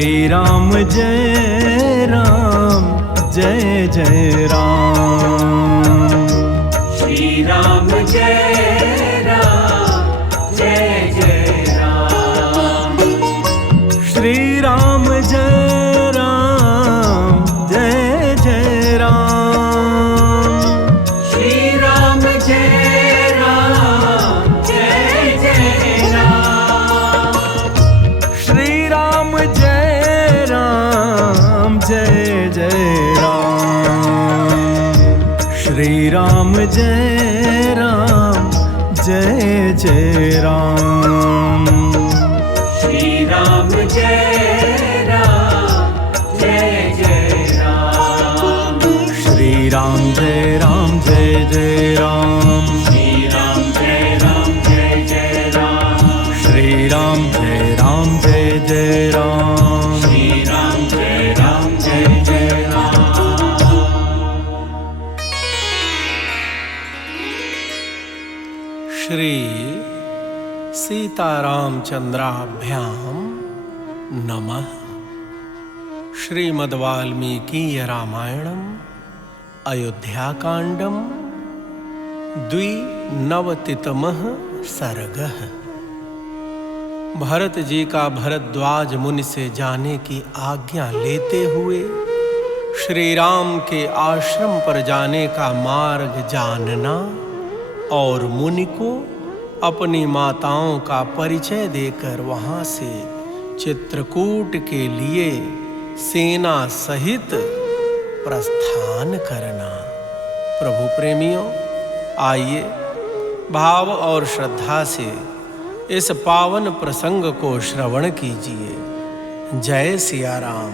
श्री राम जय राम जय जय राम। श्री राम जय राम जय जय राम। श्री राम जय राम जय जय राम। श्री राम जय राम जय जय राम। श्री राम जय राम जय जय राम। श्री राम जय राम जय जय राम। श्री राम जय राम जय जय राम। श्री राम जय राम जय जय राम। श्री राम जय राम जय जय राम। श्री राम जय राम जय जय राम। श्री राम जय राम जय जय राम। श्री सीतारामचंद्राभ्यां नमः। श्रीमद्वाल्मीकीय रामायणम् अयोध्याकाण्डं द्विनवतितमः सर्गः। भरत जी का भरद्वाज मुनि से जाने की आज्ञा लेते हुए श्री राम के आश्रम पर जाने का मार्ग जानना और मुनि को अपनी माताओं का परिचय देकर वहां से चित्रकूट के लिए सेना सहित प्रस्थान करना। प्रभु प्रेमियों, आइए भाव और श्रद्धा से इस पावन प्रसंग को श्रवण कीजिए। जय सिया राम।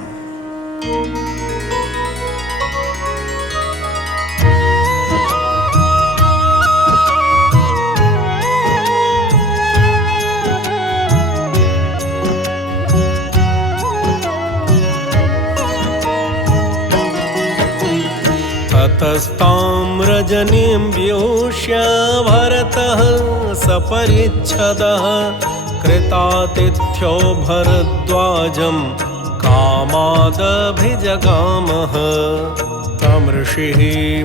ततस्तां रजनीं व्योष्य भरतः सपरिच्छदः कृतातिथ्यो भरद्वाजं कामादभिजगामः। तं ऋषिः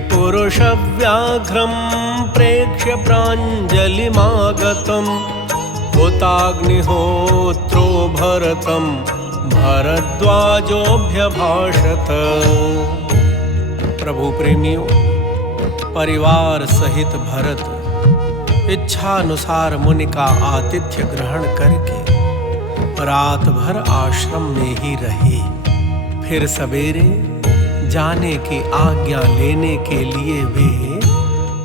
पुरुषव्याघ्रं प्रेक्ष्य प्राञ्जलिमागतं हुताग्निहोत्रो भरतं भरद्वाजोऽभ्यभाषत। प्रभु प्रेमियों, परिवार सहित भरत इच्छानुसार मुनि का आतिथ्य ग्रहण करके रात भर आश्रम में ही रहे। फिर सवेरे जाने की आज्ञा लेने के लिए वे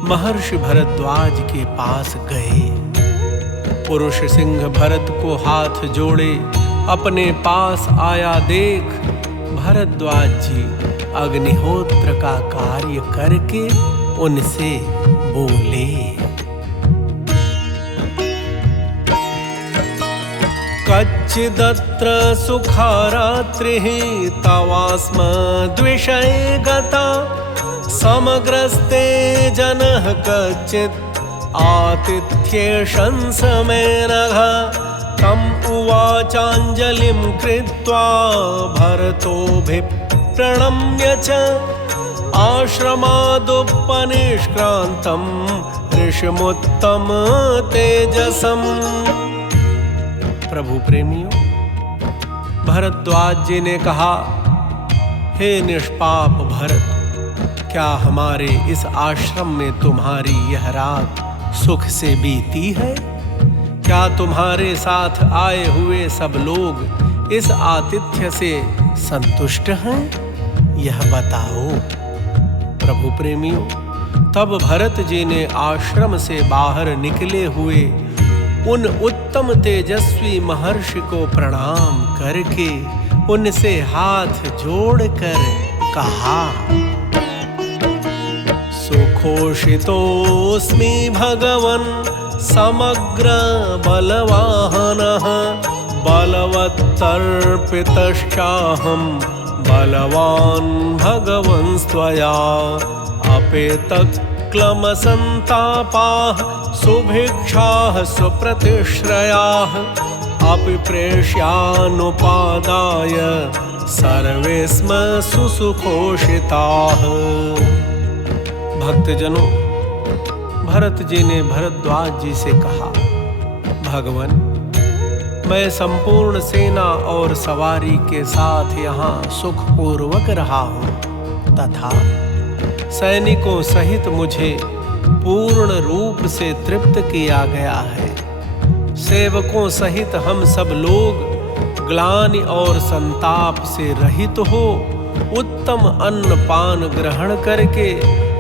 महर्षि भरद्वाज के पास गए। पुरुष सिंह भरत को हाथ जोड़े अपने पास आया देख भरद्वाज जी अग्निहोत्र का कार्य करके उनसे बोले। कच्चिदत्र सुखारात्रिः तवास्मद्विषये गता समग्रस्ते जनः कच्चित् आतिथ्ये शंसमेनघ। तम् उवाचाञ्जलिं कृत्वा भरतोऽभिप्रणम्य च आश्रमादुपनिष्क्रान्तं ऋषिमुत्तम तेजसम्। प्रभु प्रेमियों, भरद्वाज जी ने कहा, हे निष्पाप भरत, क्या हमारे इस आश्रम में तुम्हारी यह रात सुख से बीती है? क्या तुम्हारे साथ आए हुए सब लोग इस आतिथ्य से संतुष्ट हैं? यह बताओ। प्रभु प्रेमियों, तब भरत जी ने आश्रम से बाहर निकले हुए उन उत्तम तेजस्वी महर्षि को प्रणाम करके उनसे हाथ जोड़कर कहा, सुखोषितोऽस्मि भगवन् समग्र बलवाहनः बलवत्तर्पितश्चाहं बलवान् भगवन्स्त्वया अपेतक्लमसन्तापाः सुभिक्षाः सुप्रतिश्रयाः अपि प्रेष्यानुपादाय सर्वे स्म सुसुखोषिताः। भक्तजनों, भरत जी ने भरद्वाज जी से कहा, भगवन, मैं संपूर्ण सेना और सवारी के साथ यहाँ सुखपूर्वक रहा हूँ तथा सैनिकों सहित मुझे पूर्ण रूप से तृप्त किया गया है। सेवकों सहित हम सब लोग ग्लानि और संताप से रहित हो उत्तम अन्न पान ग्रहण करके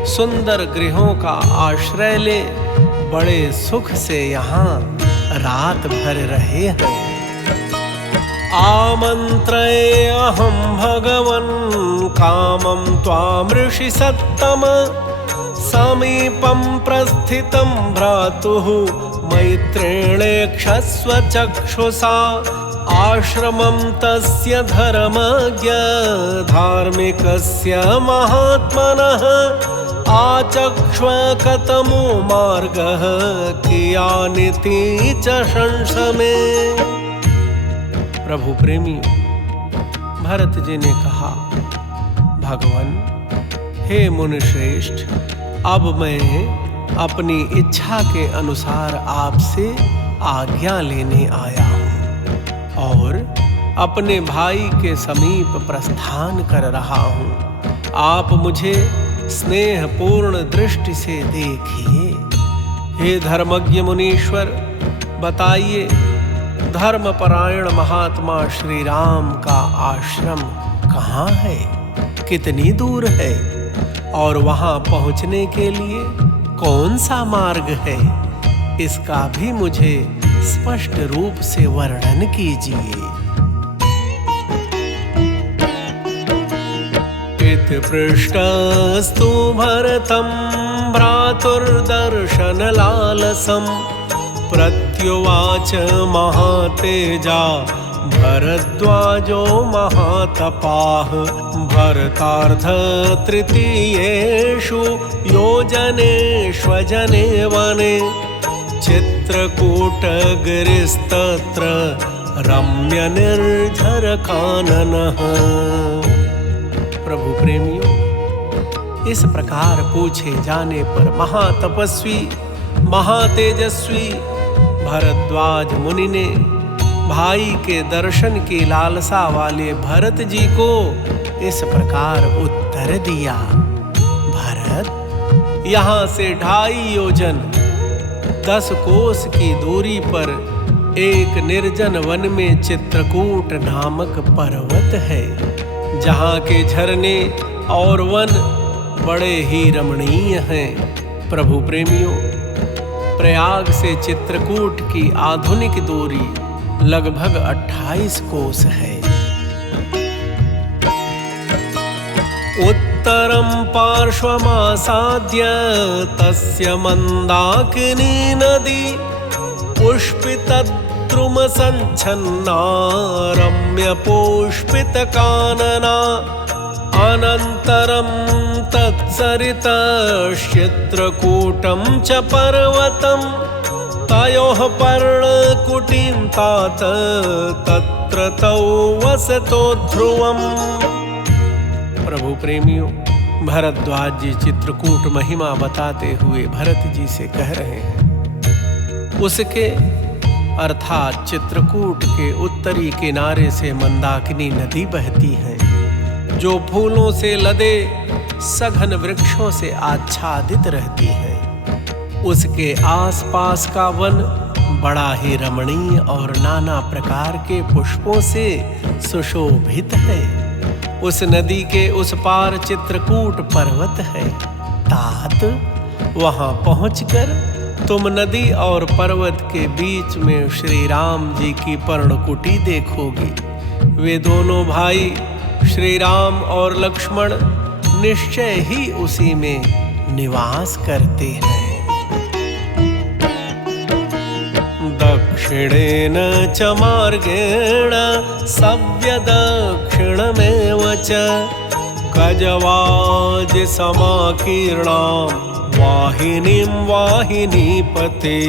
सुंदर गृहों का आश्रय ले बड़े सुख से यहाँ रात भर रहे हैं। आमन्त्रयेऽहं भगवन् कामं त्वां ऋषि सत्तम समीपं प्रस्थितं भ्रातुः मैत्रेणेक्षस्व चक्षुषा आश्रमं तस्य धर्मज्ञ धार्मिकस्य महात्मनः आचक्ष्व कतमो मार्गः कियानिति च शंसमे। प्रभु प्रेमी भरत जी ने कहा, भगवन, हे मुनिश्रेष्ठ, अब मैं अपनी इच्छा के अनुसार आपसे आज्ञा लेने आया हूँ और अपने भाई के समीप प्रस्थान कर रहा हूँ। आप मुझे स्नेहपूर्ण दृष्टि से देखिए। हे धर्मज्ञ मुनीश्वर, बताइए, धर्मपरायण महात्मा श्री राम का आश्रम कहाँ है, कितनी दूर है और वहाँ पहुँचने के लिए कौन सा मार्ग है, इसका भी मुझे स्पष्ट रूप से वर्णन कीजिए। इति पृष्टस्तु भरतं भ्रातुर्दर्शनलालसं प्रत्युवाच महातेजा भरद्वाजो महातपाः। भरतार्धतृतीयेषु योजनेष्वजने वने चित्रकूटगिरिस्तत्र रम्यनिर्झरकाननः। प्रभु प्रेमियों, इस प्रकार पूछे जाने पर महातपस्वी महातेजस्वी भरद्वाज मुनि ने भाई के दर्शन की लालसा वाले भरत जी को इस प्रकार उत्तर दिया, भरत, यहाँ से 2.5 योजन 10 कोस की दूरी पर एक निर्जन वन में चित्रकूट नामक पर्वत है, जहाँ के झरने और वन बड़े ही रमणीय हैं। प्रभु प्रेमियों, प्रयाग से चित्रकूट की आधुनिक दूरी लगभग 28 कोस है। उत्तरं पार्श्वमासाद्य तस्य मन्दाकिनी नदी पुष्पितद्रुमसञ्छन्ना रम्यपुष्पितकानना। अनन्तरं तत्सरितश्चित्रकूटं च पर्वतं तयोः पर्णकुटीं तात तत्र तौ वसतो ध्रुवम्। प्रभु प्रेमियों, भरद्वाज जी चित्रकूट महिमा बताते हुए भरत जी से कह रहे हैं, उसके अर्थात चित्रकूट के उत्तरी किनारे से मंदाकिनी नदी बहती है, जो फूलों से लदे सघन वृक्षों से आच्छादित रहती है। उसके आसपास का वन बड़ा ही रमणीय और नाना प्रकार के पुष्पों से सुशोभित है। उस नदी के उस पार चित्रकूट पर्वत है। तात, वहां पहुंचकर तुम नदी और पर्वत के बीच में श्री राम जी की पर्णकुटी देखोगी। वे दोनों भाई श्री राम और लक्ष्मण निश्चय ही उसी में निवास करते हैं। दक्षिणेन च मार्गेण सव्यदक्षिणमेव च गजवाज समाकीर्णां वाहिनीं वाहिनीपते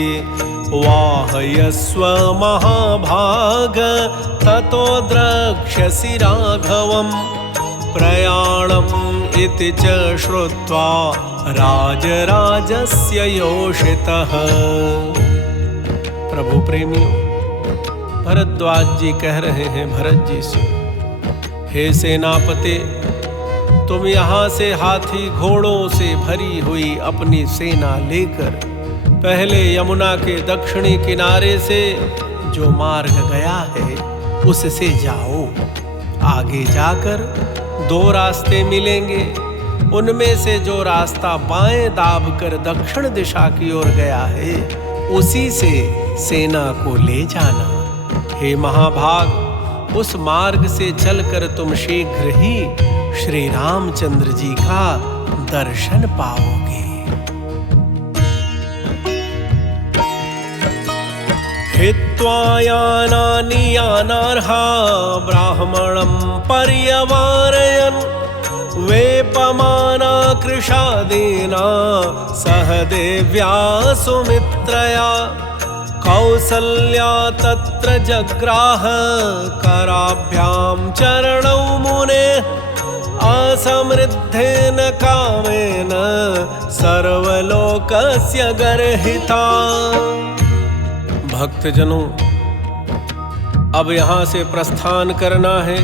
वाहयस्व महाभाग ततो द्रक्ष्यसि राघवम् प्रयाणम् इति च श्रुत्वा राजराजस्य योषितः। प्रभु प्रेमियों, भरद्वाज जी कह रहे हैं भरत जी से, हे सेनापति, तुम यहाँ से हाथी घोड़ों से भरी हुई अपनी सेना लेकर पहले यमुना के दक्षिणी किनारे से जो मार्ग गया है उससे जाओ। आगे जाकर 2 रास्ते मिलेंगे, उनमें से जो रास्ता बाएं दाब कर दक्षिण दिशा की ओर गया है उसी से सेना को ले जाना। हे महाभाग, उस मार्ग से चलकर तुम शीघ्र ही श्री रामचंद्र जी का दर्शन पाओगे। हित्वा यानानि यानार्हा ब्राह्मणं पर्यवारयन् वेपमाना कृशादीना सह देव्या सुमित्रया कौसल्या तत्र जग्राह कराभ्यां चरणौ मुने असमृद्धेन कामेन सर्वलोकस्य गर्हिता। भक्तजनों, अब यहाँ से प्रस्थान करना है।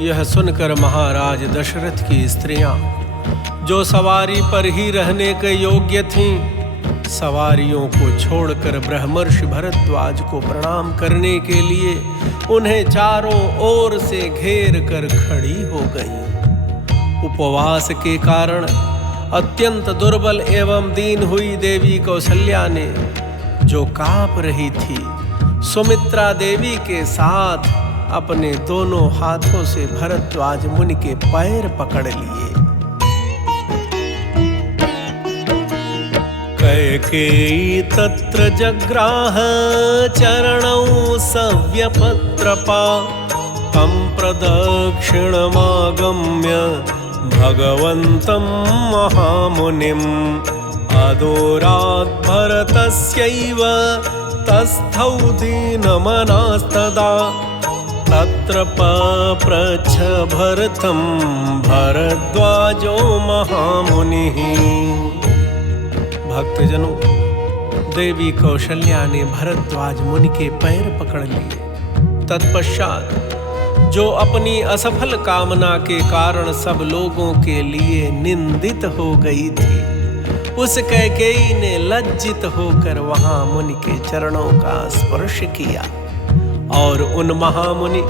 यह सुनकर महाराज दशरथ की स्त्रियां, जो सवारी पर ही रहने के योग्य थीं, सवारियों को छोड़कर ब्रह्मर्षि भरद्वाज को प्रणाम करने के लिए उन्हें चारों ओर से घेर कर खड़ी हो गईं। उपवास के कारण अत्यंत दुर्बल एवं दीन हुई देवी कौशल्या ने, जो कांप रही थी, सुमित्रा देवी के साथ अपने दोनों हाथों से भरद्वाज मुनि के पैर पकड़ लिए। कैकेयी तत्र जग्राह चरणौ सव्यपत्रपा तं प्रदक्षिणमागम्य भगवन्तं महामुनिम् अदोरात् भरतस्यैव तस्थौ दीनमनास्तदा तत्र पप्रच्छ भरतं भरद्वाजो महामुनिः। भक्तजनों, देवी कौशल्या ने भरद्वाज मुनि के पैर पकड़ लिए। तत्पश्चात जो अपनी असफल कामना के कारण सब लोगों के लिए निंदित हो गई थी, उस कैकेयी ने लज्जित होकर वहां मुनि के चरणों का स्पर्श किया और उन महामुनि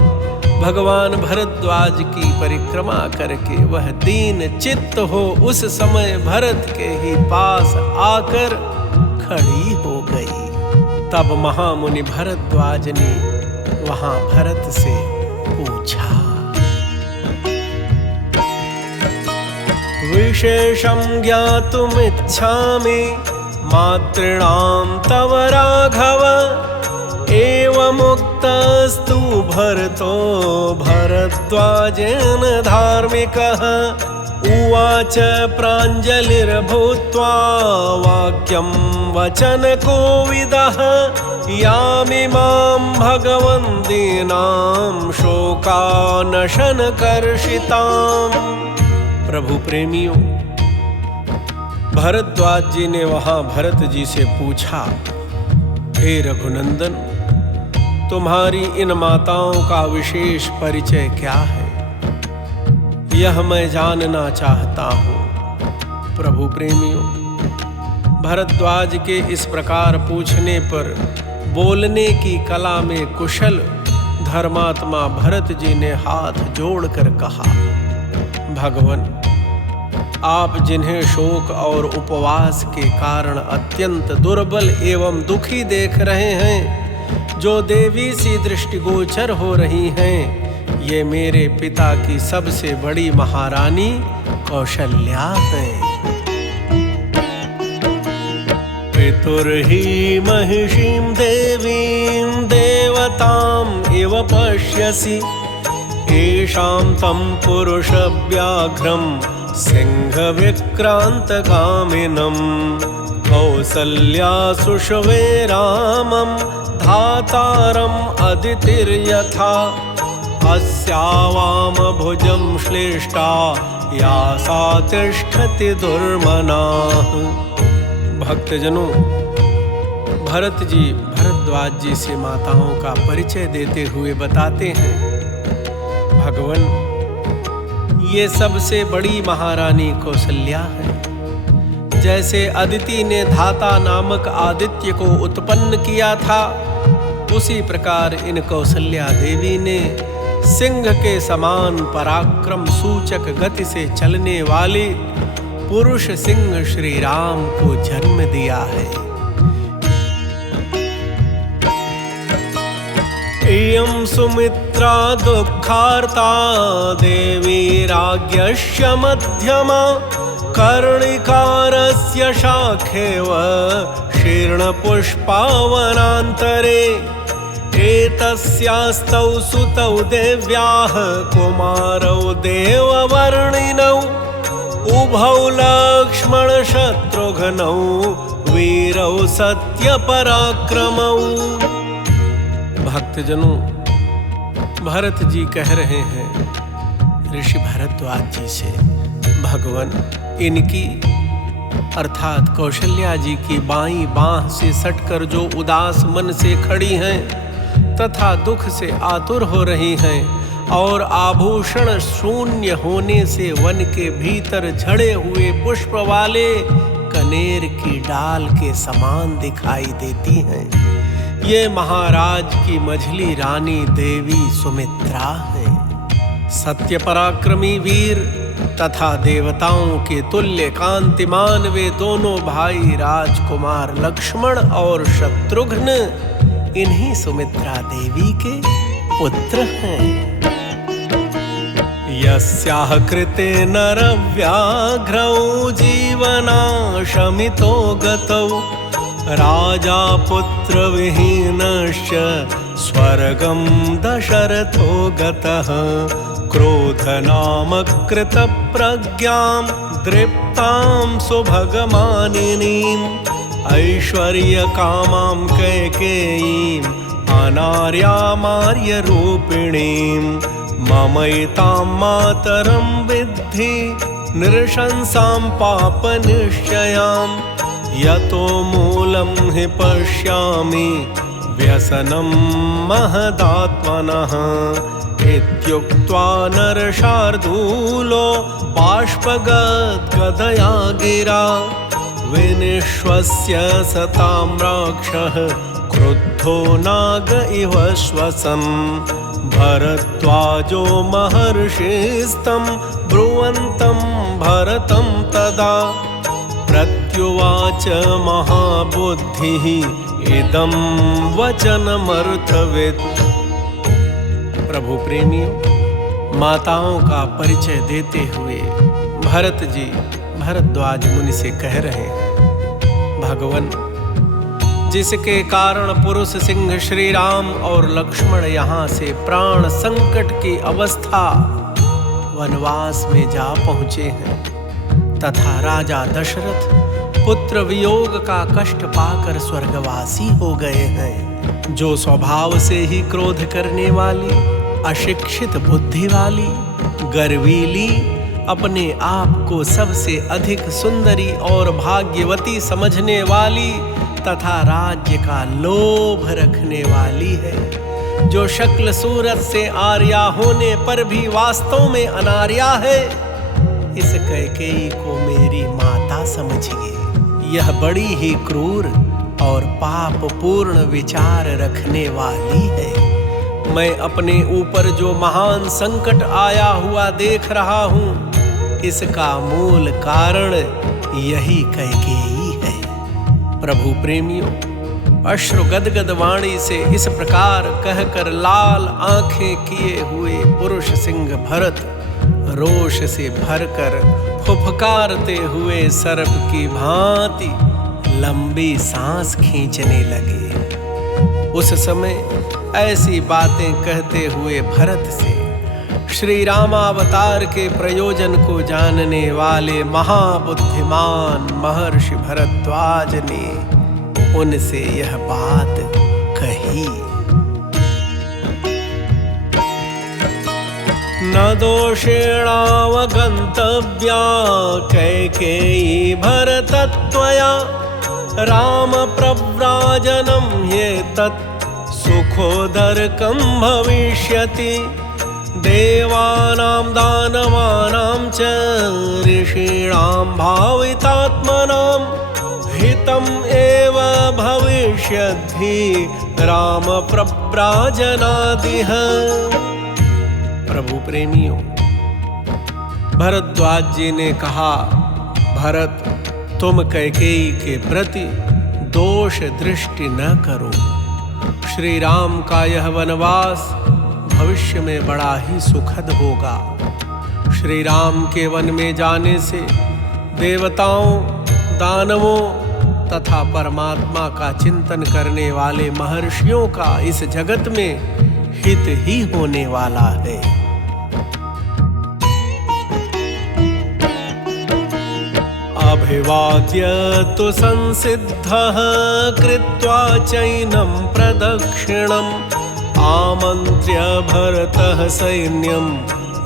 भगवान भरद्वाज की परिक्रमा करके वह दीन चित्त हो उस समय भरत के ही पास आकर खड़ी हो गई। तब महामुनि भरद्वाज ने वहां भरत से पूछा, विशेषं ज्ञातुमिच्छामि मातॄणां तव राघव एवमुक्तस्तु भरतो भरद्वाजेन धार्मिकः उवाच प्राञ्जलिर्भूत्वा वाक्यं वचनकोविदः यामिमां भगवन्तीनां शोकानशनकर्षिताम्। प्रभु प्रेमियों, भरद्वाज जी ने वहां भरत जी से पूछा, हे रघुनंदन, तुम्हारी इन माताओं का विशेष परिचय क्या है? यह मैं जानना चाहता हूँ। प्रभु प्रेमियों, भरद्वाज के इस प्रकार पूछने पर बोलने की कला में कुशल धर्मात्मा भरत जी ने हाथ जोड़कर कहा, भगवन, आप जिन्हें शोक और उपवास के कारण अत्यंत दुर्बल एवं दुखी देख रहे हैं, जो देवी सी दृष्टिगोचर हो रही हैं, ये मेरे पिता की सबसे बड़ी महारानी कौशल्या हैं। पितुर्हि महिषीं देवीं देवतां इव पश्यसि, येषां तं पुरुषव्याघ्रं सिंह विक्रांत कामिनम् कौसल्या सुषवे रामं धातारम् अदितिर्यथा अस्यावाम भुजं श्लेष्ठा या सा तिष्ठति दुर्मनाः। भक्तजनों, भरत जी भरद्वाज जी से माताओं का परिचय देते हुए बताते हैं, भगवन, ये सबसे बड़ी महारानी कौसल्या है। जैसे अदिति ने धाता नामक आदित्य को उत्पन्न किया था, उसी प्रकार इन कौसल्या देवी ने सिंह के समान पराक्रम सूचक गति से चलने वाले पुरुष सिंह श्री राम को जन्म दिया है। इयं सुमित्रा दुःखार्ता देवी राज्ञस्य मध्यमा कर्णिकारस्य शाखेव शीर्णपुष्पावनान्तरे एतस्यास्तौ सुतौ देव्याः कुमारौ देववर्णिनौ उभौ लक्ष्मण शत्रुघ्नौ वीरौ सत्यपराक्रमौ। भक्तजनों, भरत जी कह रहे हैं ऋषि भरद्वाज जी से, भगवन, इनकी अर्थात कौशल्या जी की बाईं बांह से सटकर जो उदास मन से खड़ी हैं तथा दुख से आतुर हो रही हैं और आभूषण शून्य होने से वन के भीतर झड़े हुए पुष्प वाले कनेर की डाल के समान दिखाई देती हैं, ये महाराज की मझली रानी देवी सुमित्रा है। सत्य पराक्रमी वीर तथा देवताओं के तुल्य कांतिमान वे दोनों भाई राजकुमार लक्ष्मण और शत्रुघ्न इन्हीं सुमित्रा देवी के पुत्र हैं। यस्याः कृते नरव्याघ्रौ जीवनाशमितो गतौ राजा पुत्र विहीनश्च स्वर्गं दशरथो गतः क्रोधनामक कृतप्रज्ञां दृप्तां सुभगमानिनीम् ऐश्वर्यकामां कैकेयीम् अनार्यामार्यरूपिणीं ममैतां मातरं विद्धि नृशंसां पापनिश्चयां यतो मूलं हि पश्यामि व्यसनं महदात्मनः इत्युक्त्वा नरशार्दूलो बाष्पगद्गदया गिरा विनिश्वस्य सतां राक्षः क्रुद्धो नाग इव श्वसन् भरद्वाजो महर्षिस्तं ब्रुवन्तं भरतं तदा प्रत्युवाच महाबुद्धिः इदं वचनमर्थवित्। प्रभु प्रेमियों, माताओं का परिचय देते हुए भरत जी भरद्वाज मुनि से कह रहे हैं, भगवन, जिसके कारण पुरुष सिंह श्री राम और लक्ष्मण यहाँ से प्राण संकट की अवस्था वनवास में जा पहुँचे हैं तथा राजा दशरथ पुत्र वियोग का कष्ट पाकर स्वर्गवासी हो गए हैं, जो स्वभाव से ही क्रोध करने वाली, अशिक्षित बुद्धि वाली, गर्वीली, अपने आप को सबसे अधिक सुंदरी और भाग्यवती समझने वाली तथा राज्य का लोभ रखने वाली है, जो शक्ल सूरत से आर्या होने पर भी वास्तव में अनार्या है, इस कैकेयी को मेरी माता समझिए। यह बड़ी ही क्रूर और पाप पूर्ण विचार रखने वाली है। मैं अपने ऊपर जो महान संकट आया हुआ देख रहा हूँ, इसका मूल कारण यही कैकेयी है। प्रभु प्रेमियों, अश्रु गदगद वाणी से इस प्रकार कहकर लाल आंखें किए हुए पुरुष सिंह भरत रोष से भरकर फुफकारते हुए सर्प की भांति लंबी सांस खींचने लगे। उस समय ऐसी बातें कहते हुए भरत से श्री रामावतार के प्रयोजन को जानने वाले महाबुद्धिमान महर्षि भरद्वाज ने उनसे यह बात कही। न दोषेणावगन्तव्या कैकेयी भरतत्वया राम प्रव्राजनं ह्येतत् सुखोदरकं भविष्यति। देवानां दानवानां च ऋषीणां भावितात्मनां हितम् एव भविष्यद्धि राम प्रव्राजनादिह। प्रभु प्रेमियों, भरद्वाज जी ने कहा, भरत, तुम कैकेयी के प्रति दोष दृष्टि न करो। श्री राम का यह वनवास भविष्य में बड़ा ही सुखद होगा। श्री राम के वन में जाने से देवताओं, दानवों तथा परमात्मा का चिंतन करने वाले महर्षियों का इस जगत में हित ही होने वाला है। अभिवाद्य तु संसिद्धः कृत्वा चैनं प्रदक्षिणम् आमन्त्र्य भरतः सैन्यं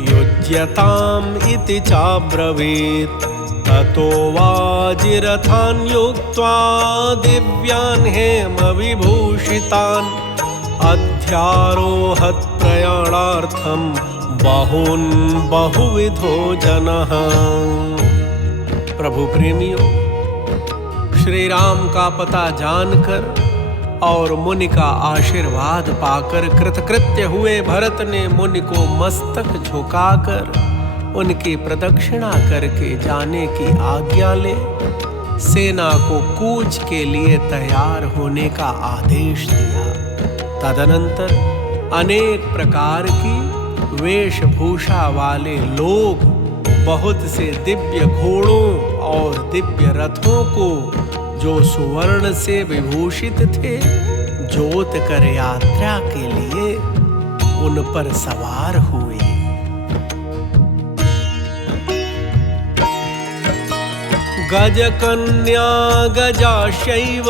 युज्यताम् इति चाब्रवीत्। ततो वाजिरथान् युक्त्वा दिव्यान् हेमविभूषितान् अध्यारोहत् प्रयाणार्थं बहून् बहुविधो जनः। प्रभु प्रेमियों, श्री राम का पता जानकर और मुनि का आशीर्वाद पाकर कृतकृत्य हुए भरत ने मुनि को मस्तक झुकाकर उनकी प्रदक्षिणा करके जाने की आज्ञा ले सेना को कूच के लिए तैयार होने का आदेश दिया। तदनंतर अनेक प्रकार की वेशभूषा वाले लोग बहुत से दिव्य घोड़ों और दिव्य रथों को जो सुवर्ण से विभूषित थे जोत कर यात्रा के लिए उन पर सवार हुए। गजकन्या गजाशैव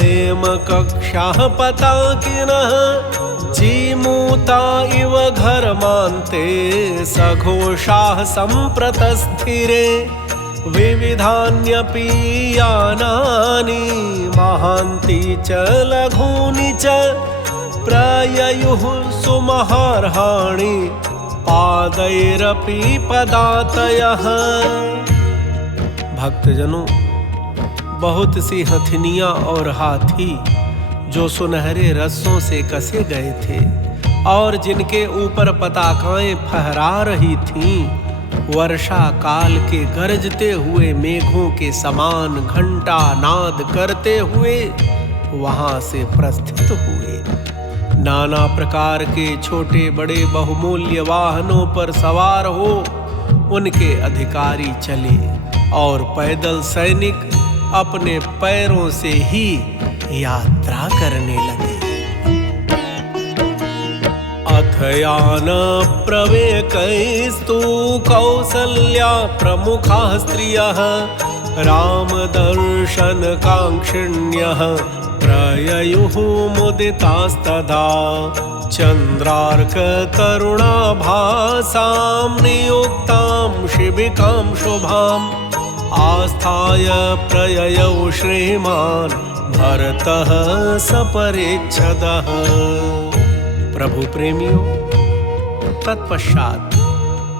हेमकक्षाः पताकिनः जीमूता इव घर्मान्ते सघोषाः सम्प्रतस्थिरे। विविधान्यपि यानानि महान्ति च लघूनि च प्रययुः सुमहार्हाणि पादैरपि पदातयः। भक्तजनों, बहुत सी हथिनियां और हाथी जो सुनहरे रस्सों से कसे गए थे और जिनके ऊपर पताकाएं फहरा रही थीं, वर्षा काल के गरजते हुए मेघों के समान घंटा नाद करते हुए वहां से प्रस्थित हुए। नाना प्रकार के छोटे बड़े बहुमूल्य वाहनों पर सवार हो उनके अधिकारी चले और पैदल सैनिक अपने पैरों से ही यात्रा करने लगे। अथयान प्रवेकैस्तु कौसल्या प्रमुखाः स्त्रियः रामदर्शनकाङ्क्षिण्यः प्रययुः मुदितास्तदा। चन्द्रार्कतरुणाभासां नियुक्तां शिबिकां शुभाम् आस्थाय प्रययौ श्रीमान् भरतः सपरिच्छदः। प्रभु प्रेमियों, तत्पश्चात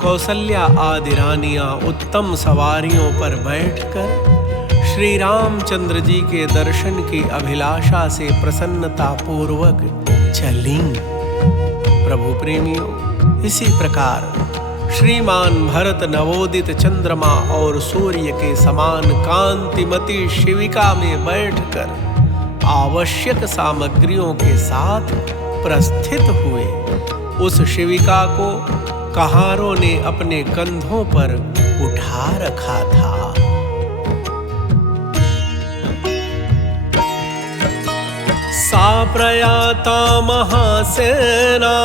कौसल्या आदि रानियां उत्तम सवारियों पर बैठकर श्री रामचंद्र जी के दर्शन की अभिलाषा से प्रसन्नता पूर्वक चलीं। प्रभु प्रेमियों, इसी प्रकार श्रीमान भरत नवोदित चंद्रमा और सूर्य के समान कांतिमती शिविका में बैठकर आवश्यक सामग्रियों के साथ प्रस्थित हुए। उस शिविका को कहारों ने अपने कंधों पर उठा रखा था। प्रयाता महासेना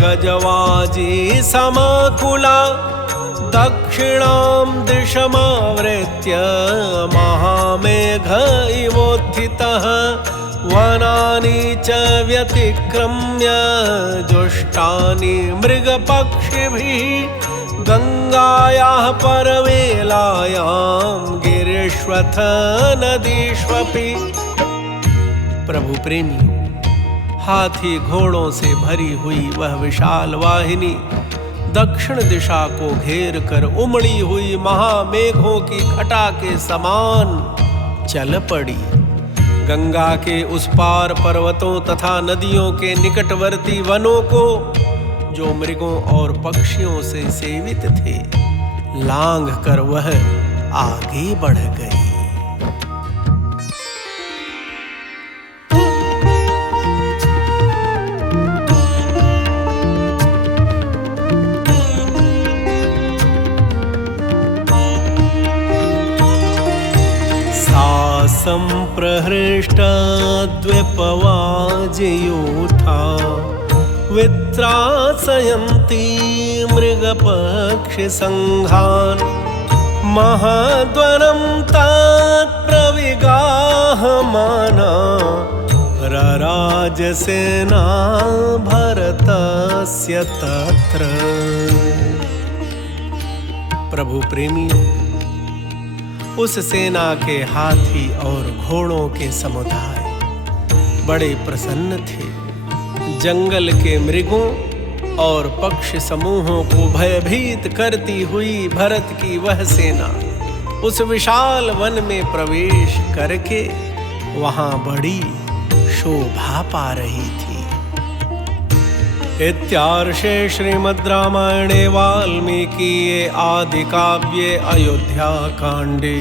गजवाजी समाकुला दक्षिणां दिशमावृत्य महामेघ इवोत्थितः वनानि च व्यतिक्रम्य जुष्टानि मृगपक्षिभिः गंगायाः परवेलायां गिरिष्वथ नदीष्वपि। प्रभु प्रेमी, हाथी घोड़ों से भरी हुई वह विशाल वाहिनी दक्षिण दिशा को घेर कर उमड़ी हुई महामेघों की घटा के समान चल पड़ी। गंगा के उस पार पर्वतों तथा नदियों के निकटवर्ती वनों को, जो मृगों और पक्षियों से सेवित थे, लांघ कर वह आगे बढ़ गई। संप्रहृष्टा द्विपवाजयूथा वित्रासयन्ती मृगपक्षिसङ्घान् महद्वनं तत्प्रविगाहमाना रराजसेना भरतस्य तत्र। प्रभु प्रेमी, उस सेना के हाथी और घोड़ों के समुदाय बड़े प्रसन्न थे। जंगल के मृगों और पक्षी समूहों को भयभीत करती हुई भरत की वह सेना उस विशाल वन में प्रवेश करके वहां बड़ी शोभा पा रही थी। इत्यार्षे श्रीमद् रामायणे वाल्मीकिये आदिकाव्ये अयोध्याकाण्डे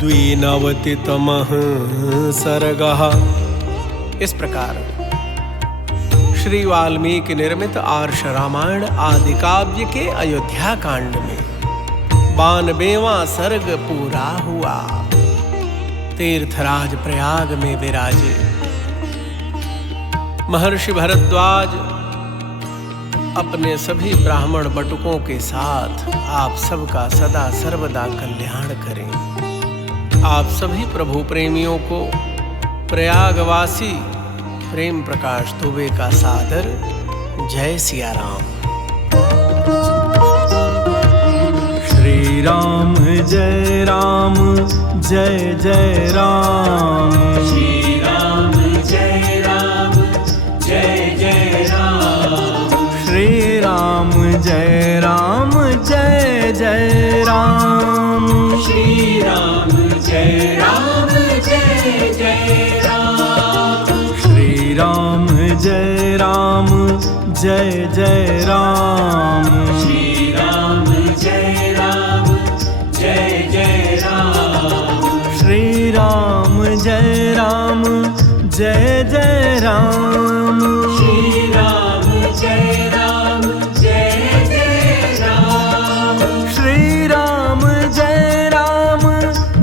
92तमः सर्गः। इस प्रकार श्री वाल्मीकि निर्मित आर्ष रामायण आदि काव्य के अयोध्या कांड में 92वां सर्ग पूरा हुआ। तीर्थराज प्रयाग में विराजे महर्षि भरद्वाज अपने सभी ब्राह्मण बटुकों के साथ आप सबका सदा सर्वदा कल्याण करें। आप सभी प्रभु प्रेमियों को प्रयागवासी प्रेम प्रकाश दुबे का सादर जय सिया राम। श्री राम जय राम जय जय राम। श्री राम जय राम जय जय राम। श्री राम जय राम जय जय राम। श्री राम जय राम जय जय राम। श्री राम जय राम जय जय राम। श्री राम जय राम जय जय राम। श्री राम जय राम जय जय राम। श्री राम जय राम जय जय राम। श्री राम जय राम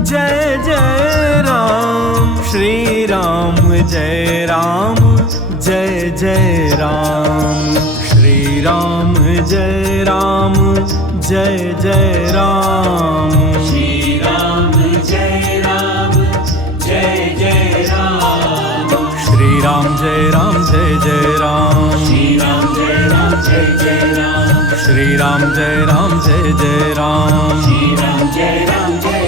जय जय राम। श्री राम जय राम जय जय राम। श्री राम जय राम जय जय राम। श्री राम जय राम जय जय राम। श्री राम जय राम जय जय राम। श्री राम जय राम जय जय राम। श्री राम जय राम जय जय राम। श्री राम जय राम जय